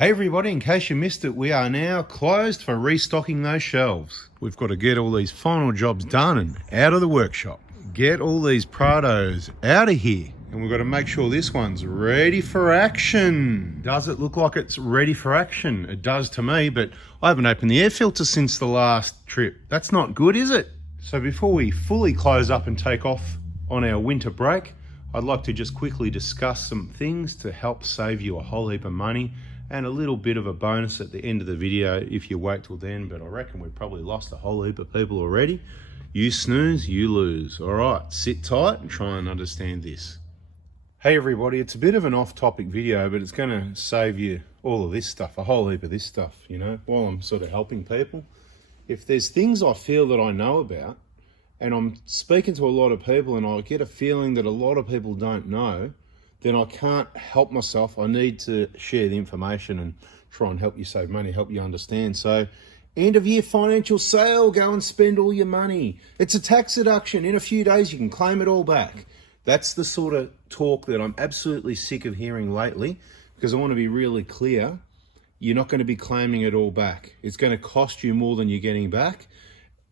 Hey everybody, in case you missed it, we are now closed for restocking those shelves. We've got to get all these final jobs done and out of the workshop. Get all these Prados out of here. And we've got to make sure this one's ready for action. Does it look like it's ready for action? It does to me, but I haven't opened the air filter since the last trip. That's not good, is it? So before we fully close up and take off on our winter break, I'd like to just quickly discuss some things to help save you a whole heap of money and a little bit of a bonus at the end of the video if you wait till then, but I reckon we've probably lost a whole heap of people already. You snooze, you lose. All right, sit tight and try and understand this. Hey everybody, it's a bit of an off-topic video, but it's gonna save you all of this stuff, a whole heap of this stuff, you know, while I'm sort of helping people. If there's things I feel that I know about, and I'm speaking to a lot of people and I get a feeling that a lot of people don't know, then I can't help myself. I need to share the information and try and help you save money, help you understand. So end of year financial sale, go and spend all your money. It's a tax deduction. In a few days, you can claim it all back. That's the sort of talk that I'm absolutely sick of hearing lately, because I want to be really clear. You're not going to be claiming it all back. It's going to cost you more than you're getting back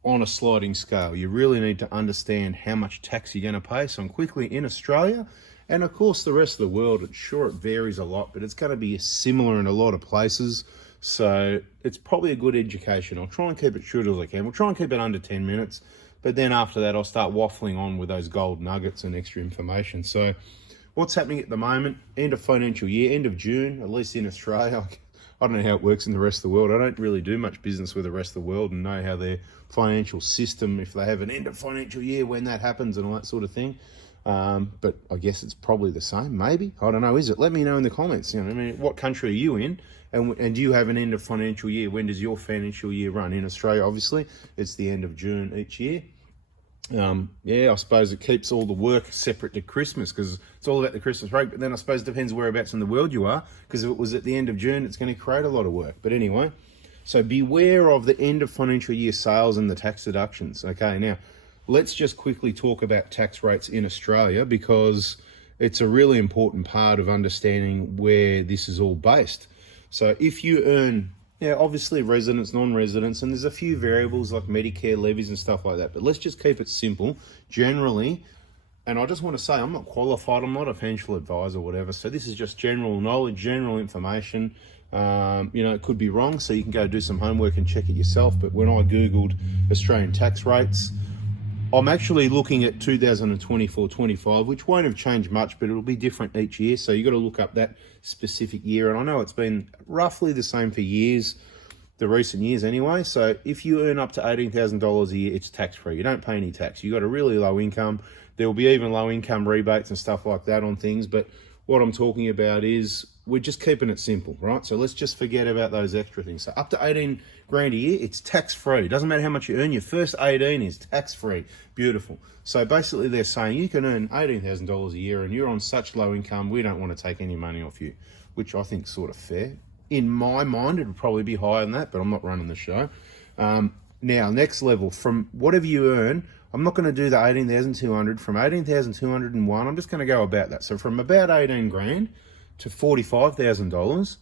on a sliding scale. You really need to understand how much tax you're going to pay. So I'm quickly in Australia, and of course the rest of the world, it varies a lot, but it's going to be similar in a lot of places. So it's probably a good education. I'll try and keep it short as I can. We'll try and keep it under 10 minutes, but then after that, I'll start waffling on with those gold nuggets and extra information. So what's happening at the moment, end of financial year, end of June, at least in Australia. I don't know how it works in the rest of the world. I don't really do much business with the rest of the world and know how their financial system, if they have an end of financial year, when that happens and all that sort of thing. But I guess it's probably the same, maybe. I don't know, is it? Let me know in the comments. You know, I mean, what country are you in? And do you have an end of financial year? When does your financial year run? In Australia, obviously, it's the end of June each year. Yeah, I suppose it keeps all the work separate to Christmas because it's all about the Christmas break. But then I suppose it depends whereabouts in the world you are, because if it was at the end of June, it's going to create a lot of work. But anyway, so beware of the end of financial year sales and the tax deductions. Okay, now let's just quickly talk about tax rates in Australia, because it's a really important part of understanding where this is all based. So if you earn, obviously residents, non-residents, and there's a few variables like Medicare levies and stuff like that, but let's just keep it simple. Generally, and I just want to say, I'm not qualified, I'm not a financial advisor or whatever, so this is just general knowledge, general information. It could be wrong, so you can go do some homework and check it yourself, but when I Googled Australian tax rates, I'm actually looking at 2024-25, which won't have changed much, but it'll be different each year. So you've got to look up that specific year. And I know it's been roughly the same for years, the recent years anyway. So if you earn up to $18,000 a year, it's tax-free. You don't pay any tax. You've got a really low income. There will be even low income rebates and stuff like that on things. But what I'm talking about is we're just keeping it simple, right? So let's just forget about those extra things. So up to 18 grand a year, it's tax-free. It doesn't matter how much you earn. Your first 18 is tax-free. Beautiful. So basically they're saying you can earn $18,000 a year and you're on such low income, we don't want to take any money off you, which I think is sort of fair. In my mind, it would probably be higher than that, but I'm not running the show. Now, next level, from whatever you earn, I'm not going to do the 18,200. From 18,201, I'm just going to go about that. So from about 18 grand to $45,000,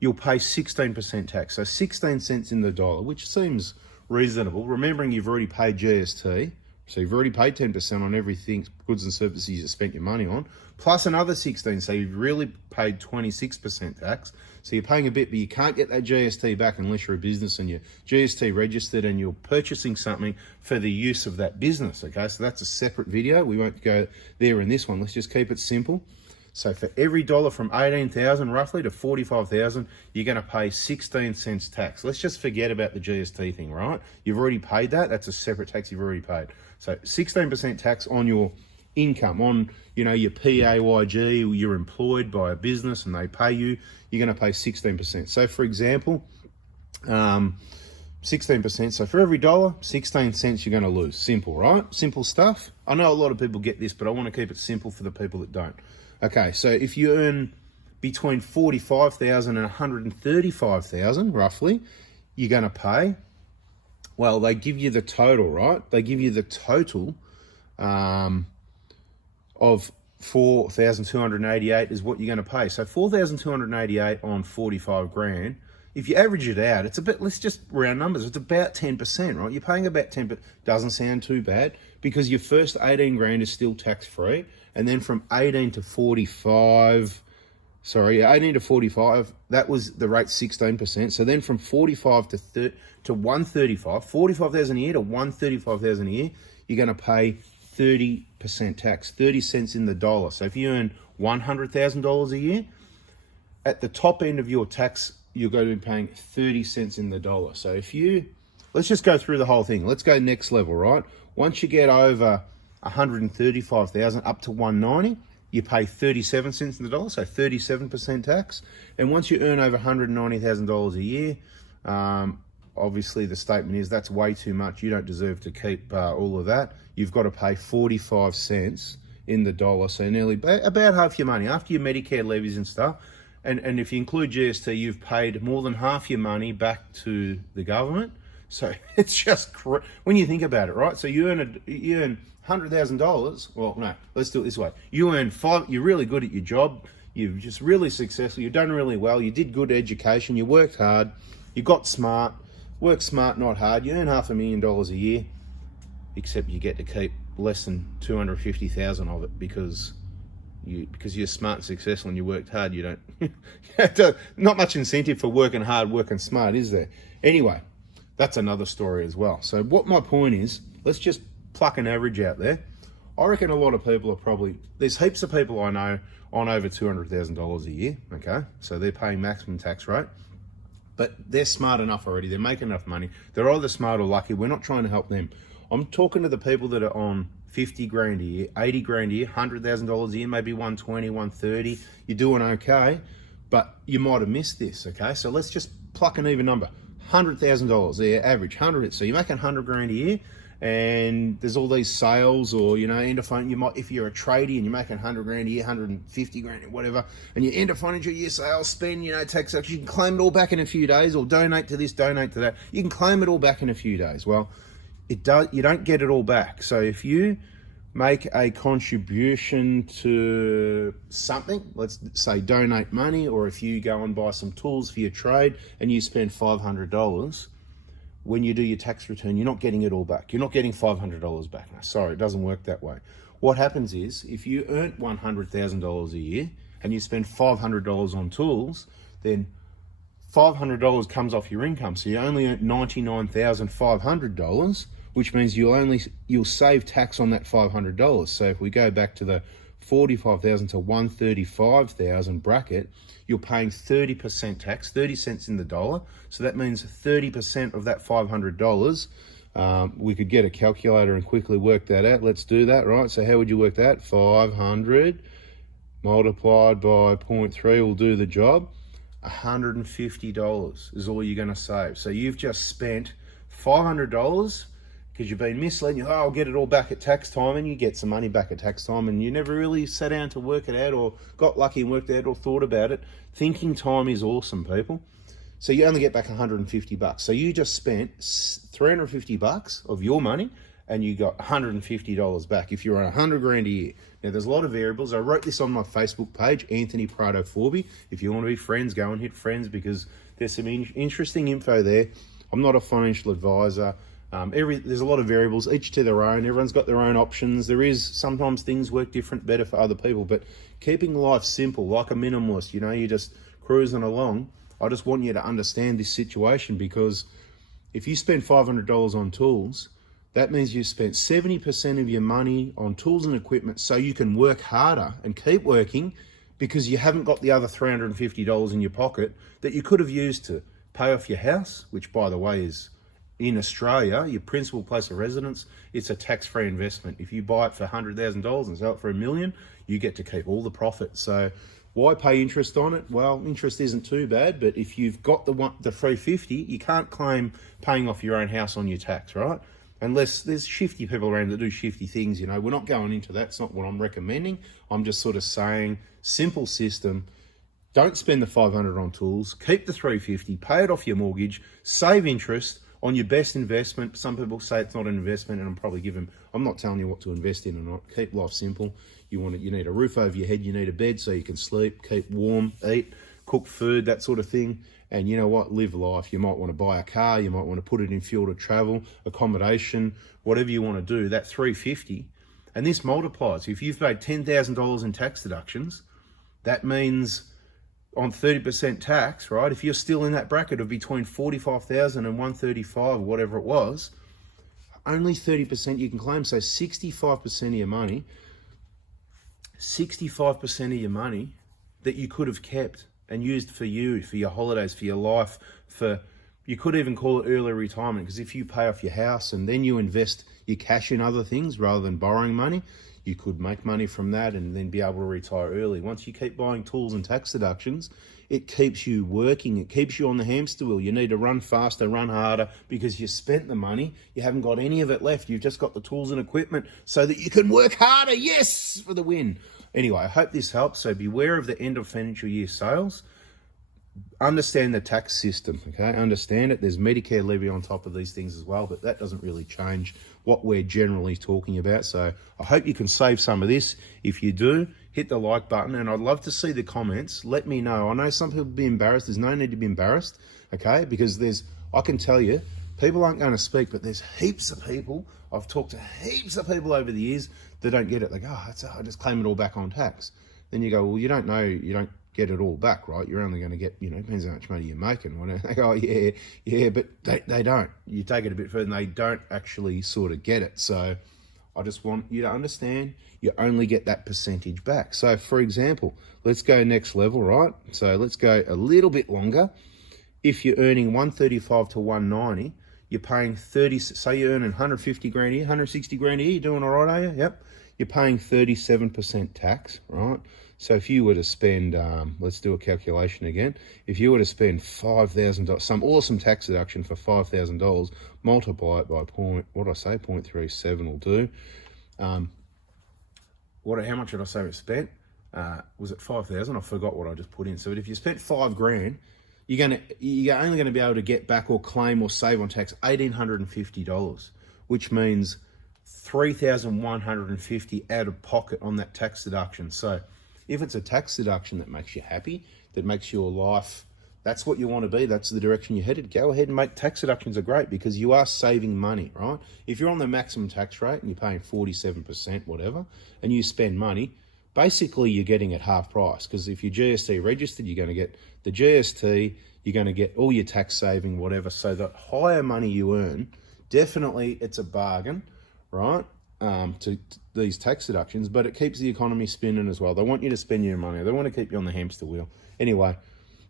you'll pay 16% tax. So 16 cents in the dollar, which seems reasonable. Remembering you've already paid GST, so you've already paid 10% on everything, goods and services you spent your money on, plus another 16. So you've really paid 26% tax. So you're paying a bit, but you can't get that GST back unless you're a business and you're GST registered and you're purchasing something for the use of that business. Okay, so that's a separate video. We won't go there in this one. Let's just keep it simple. So for every dollar from 18,000 roughly to 45,000, you're going to pay 16 cents tax. Let's just forget about the GST thing, right? You've already paid that. That's a separate tax you've already paid. So 16% tax on your income, on your PAYG, you're employed by a business and they pay you, you're going to pay 16%. So for example, 16%. So for every dollar, 16 cents you're going to lose. Simple, right? Simple stuff. I know a lot of people get this, but I want to keep it simple for the people that don't. Okay, so if you earn between 45,000 and 135,000, roughly, you're going to pay, well, they give you the total, right? They give you the total of 4,288 is what you're going to pay. So 4,288 on 45 grand. If you average it out, it's a bit, let's just round numbers, it's about 10%, right? You're paying about 10%, doesn't sound too bad because your first 18 grand is still tax free. And then from 18 to 45, that was the rate 16%. So then from 45 to 135, 45,000 a year to 135,000 a year, you're going to pay 30% tax, 30 cents in the dollar. So if you earn $100,000 a year, at the top end of your tax, you're going to be paying 30 cents in the dollar. So if you, let's just go through the whole thing. Let's go next level, right? Once you get over 135,000 up to 190, you pay 37 cents in the dollar, so 37% tax. And once you earn over $190,000 a year, obviously the statement is that's way too much. You don't deserve to keep all of that. You've got to pay 45 cents in the dollar, so nearly about half your money after your Medicare levies and stuff. And if you include GST, you've paid more than half your money back to the government. So it's just when you think about it, right? So you earn $100,000. Well, no, let's do it this way. You earn you're really good at your job. You're just really successful. You've done really well. You did good education. You worked hard. You got smart. Work smart, not hard. You earn $500,000 a year, except you get to keep less than 250,000 of it because you're smart and successful and you worked hard. You don't not much incentive for working hard, working smart, is there? Anyway, that's another story as well. So what my point is, let's just pluck an average out there. I reckon a lot of people are probably, there's heaps of people I know on over $200,000 a year, okay? So they're paying maximum tax rate, but they're smart enough already. They're making enough money. They're either smart or lucky. We're not trying to help them. I'm talking to the people that are on 50 grand a year, 80 grand a year, $100,000 a year, maybe 120, 130. You're doing okay, but you might have missed this, okay? So let's just pluck an even number. $100,000 there, average, 100. So you're making 100 grand a year, and there's all these sales, or end of phone. You might, if you're a tradie and you're making 100 grand a year, 150 grand, whatever, and you end of financial year sales, spend, tax, you can claim it all back in a few days, or donate to this, donate to that. You can claim it all back in a few days. Well, you don't get it all back. So if you make a contribution to something, let's say donate money, or if you go and buy some tools for your trade and you spend $500, when you do your tax return, you're not getting it all back. You're not getting $500 back. No, sorry, it doesn't work that way. What happens is, if you earn $100,000 a year and you spend $500 on tools, then $500 comes off your income. So you only earn $99,500, which means you'll save tax on that $500. So if we go back to the 45,000 to 135,000 bracket, you're paying 30% tax, 30 cents in the dollar. So that means 30% of that $500. We could get a calculator and quickly work that out. Let's do that, right? So how would you work that? 500 multiplied by 0.3 will do the job. $150 is all you're going to save. So you've just spent $500 because you've been misled. I'll get it all back at tax time, and you get some money back at tax time, and you never really sat down to work it out, or got lucky and worked it out, or thought about it. Thinking time is awesome, people. So you only get back $150. So you just spent $350 of your money, and you got $150 back if you're on 100 grand a year. Now, there's a lot of variables. I wrote this on my Facebook page, Anthony Prado Forby. If you want to be friends, go and hit friends, because there's some interesting info there. I'm not a financial advisor. There's a lot of variables, each to their own. Everyone's got their own options. There is sometimes things work better for other people, but keeping life simple, like a minimalist, you're just cruising along. I just want you to understand this situation, because if you spend $500 on tools, that means you spent 70% of your money on tools and equipment so you can work harder and keep working, because you haven't got the other $350 in your pocket that you could have used to pay off your house, which, by the way, is in Australia, your principal place of residence. It's a tax-free investment. If you buy it for $100,000 and sell it for $1 million, you get to keep all the profit. So why pay interest on it? Well, interest isn't too bad, but if you've got the $350, you can't claim paying off your own house on your tax, right? Unless there's shifty people around that do shifty things. We're not going into that. It's not what I'm recommending. I'm just sort of saying, simple system. Don't spend the $500 on tools. Keep the $350, pay it off your mortgage, save interest. on your best investment. Some people say it's not an investment, and I'm not telling you what to invest in or not. Keep life simple. You need a roof over your head, you need a bed so you can sleep, keep warm, eat, cook food, that sort of thing. And you know what? Live life. You might want to buy a car, you might want to put it in fuel to travel, accommodation, whatever you want to do. That $350, and this multiplies. If you've paid $10,000 in tax deductions, that means on 30% tax, right? If you're still in that bracket of between 45,000 and 135 or whatever it was, only 30% you can claim. So 65% of your money, 65% of your money that you could have kept and used for you, for your holidays, for your life, you could even call it early retirement, because if you pay off your house and then you invest your cash in other things rather than borrowing money, you could make money from that and then be able to retire early. Once you keep buying tools and tax deductions, it keeps you working. It keeps you on the hamster wheel. You need to run faster, run harder, because you spent the money. You haven't got any of it left. You've just got the tools and equipment so that you can work harder. Yes, for the win. Anyway, I hope this helps. So beware of the end of financial year sales. Understand the tax system, okay? Understand it. There's Medicare levy on top of these things as well, but that doesn't really change what we're generally talking about. So I hope you can save some of this. If you do, hit the like button, and I'd love to see the comments. Let me know. I know some people be embarrassed. There's no need to be embarrassed, okay? Because I can tell you, people aren't going to speak, but there's heaps of people. I've talked to heaps of people over the years that don't get it. They go, I just claim it all back on tax. Then you go, well, you don't get it all back, right? You're only going to get, depends how much money you're making. Whatever. They go, oh, yeah, but they don't. You take it a bit further and they don't actually sort of get it. So I just want you to understand, you only get that percentage back. So for example, let's go next level, right? So let's go a little bit longer. If you're earning 135 to 190, you're paying 30, say you're earning 150 grand a year, 160 grand a year, you're doing all right, are you? Yep. You're paying 37% tax, right? So if you were to spend, let's do a calculation again. If you were to spend $5,000, some awesome tax deduction for $5,000, multiply it by 0.37 will do. How much did I say it spent? Was it 5,000? I forgot what I just put in. So if you spent $5 grand, you're only going to be able to get back or claim or save on tax $1,850, which means $3,150 out of pocket on that tax deduction. So if it's a tax deduction that makes you happy, that makes your life, that's what you want to be, that's the direction you're headed, go ahead and make tax deductions are great, because you are saving money, right? If you're on the maximum tax rate and you're paying 47%, whatever, and you spend money, basically you're getting at half price, because if you're GST registered, you're going to get the GST, you're going to get all your tax saving, whatever. So the higher money you earn, definitely it's a bargain, right? To these tax deductions, but it keeps the economy spinning as well. They want you to spend your money. They want to keep you on the hamster wheel. Anyway,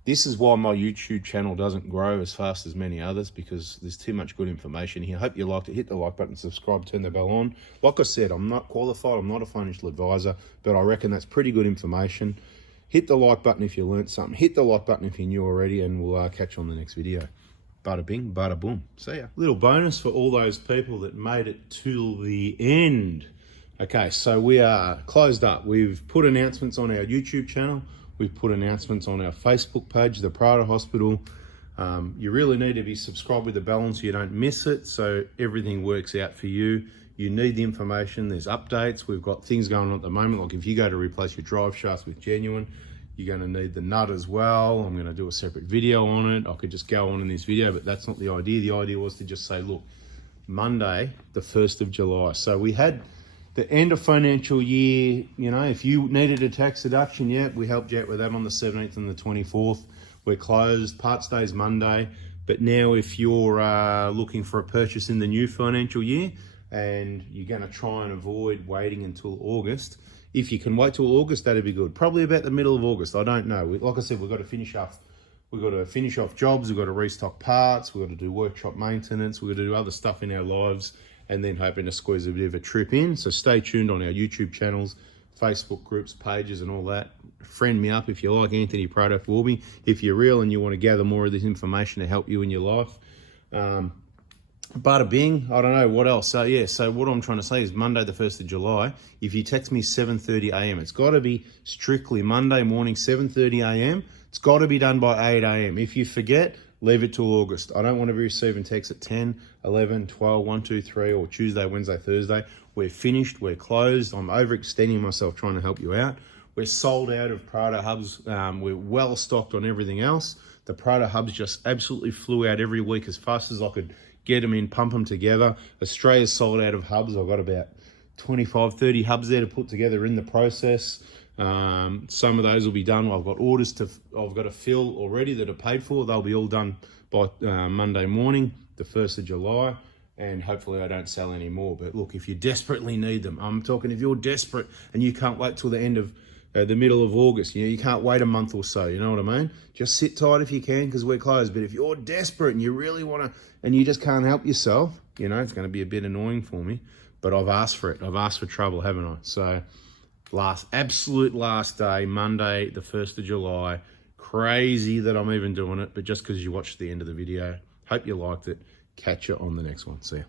this is why my YouTube channel doesn't grow as fast as many others, because there's too much good information here. Hope you liked it. Hit the like button, subscribe, turn the bell on. Like I said, I'm not qualified. I'm not a financial advisor, but I reckon that's pretty good information. Hit the like button if you learned something. Hit the like button if you knew already, and we'll catch you on the next video. Bada bing, bada boom. See ya. Little bonus for all those people that made it to the end. Okay, so we are closed up. We've put announcements on our YouTube channel. We've put announcements on our Facebook page, the Prada Hospital. You really need to be subscribed with the bell on so you don't miss it, so everything works out for you. You need the information. There's updates. We've got things going on at the moment. Like if you go to replace your drive shafts with Genuine, you're going to need the nut as well. I'm going to do a separate video on it. I could just go on in this video, but that's not the idea. The idea was to just say, look, Monday, the 1st of July. So we had the end of financial year, if you needed a tax deduction, yeah, we helped you out with that on the 17th and the 24th. We're closed. Parts day's Monday. But now if you're looking for a purchase in the new financial year and you're going to try and avoid waiting until August, if you can wait till August, that'd be good. Probably about the middle of August. I don't know. Like I said, we've got to finish off. We've got to finish off jobs. We've got to restock parts. We've got to do workshop maintenance. We've got to do other stuff in our lives, and then hoping to squeeze a bit of a trip in. So stay tuned on our YouTube channels, Facebook groups, pages, and all that. Friend me up if you like, Anthony Prado for me. If you're real and you want to gather more of this information to help you in your life. Bada bing, I don't know what else. So yeah, so what I'm trying to say is Monday the 1st of July, if you text me 7:30 a.m, it's got to be strictly Monday morning 7:30 a.m. It's got to be done by 8 a.m. If you forget, leave it till August. I don't want to be receiving texts at 10, 11, 12, 1, 2, 3, or Tuesday, Wednesday, Thursday. We're finished, we're closed. I'm overextending myself trying to help you out. We're sold out of Prada hubs. We're well stocked on everything else. The Prada hubs just absolutely flew out every week as fast as I could get them in, pump them together. Australia's sold out of hubs. I've got about 25, 30 hubs there to put together in the process. Some of those will be done. I've got orders I've got to fill already that are paid for. They'll be all done by Monday morning, the 1st of July. And hopefully I don't sell any more. But look, if you desperately need them, I'm talking if you're desperate and you can't wait till the end of the middle of August, you can't wait a month or so, you know what I mean? Just sit tight if you can because we're closed. But if you're desperate and you really want to, and you just can't help yourself, it's going to be a bit annoying for me. But I've asked for it. I've asked for trouble, haven't I? So absolute last day, Monday, the 1st of July. Crazy that I'm even doing it, but just because you watched the end of the video. Hope you liked it. Catch you on the next one. See ya.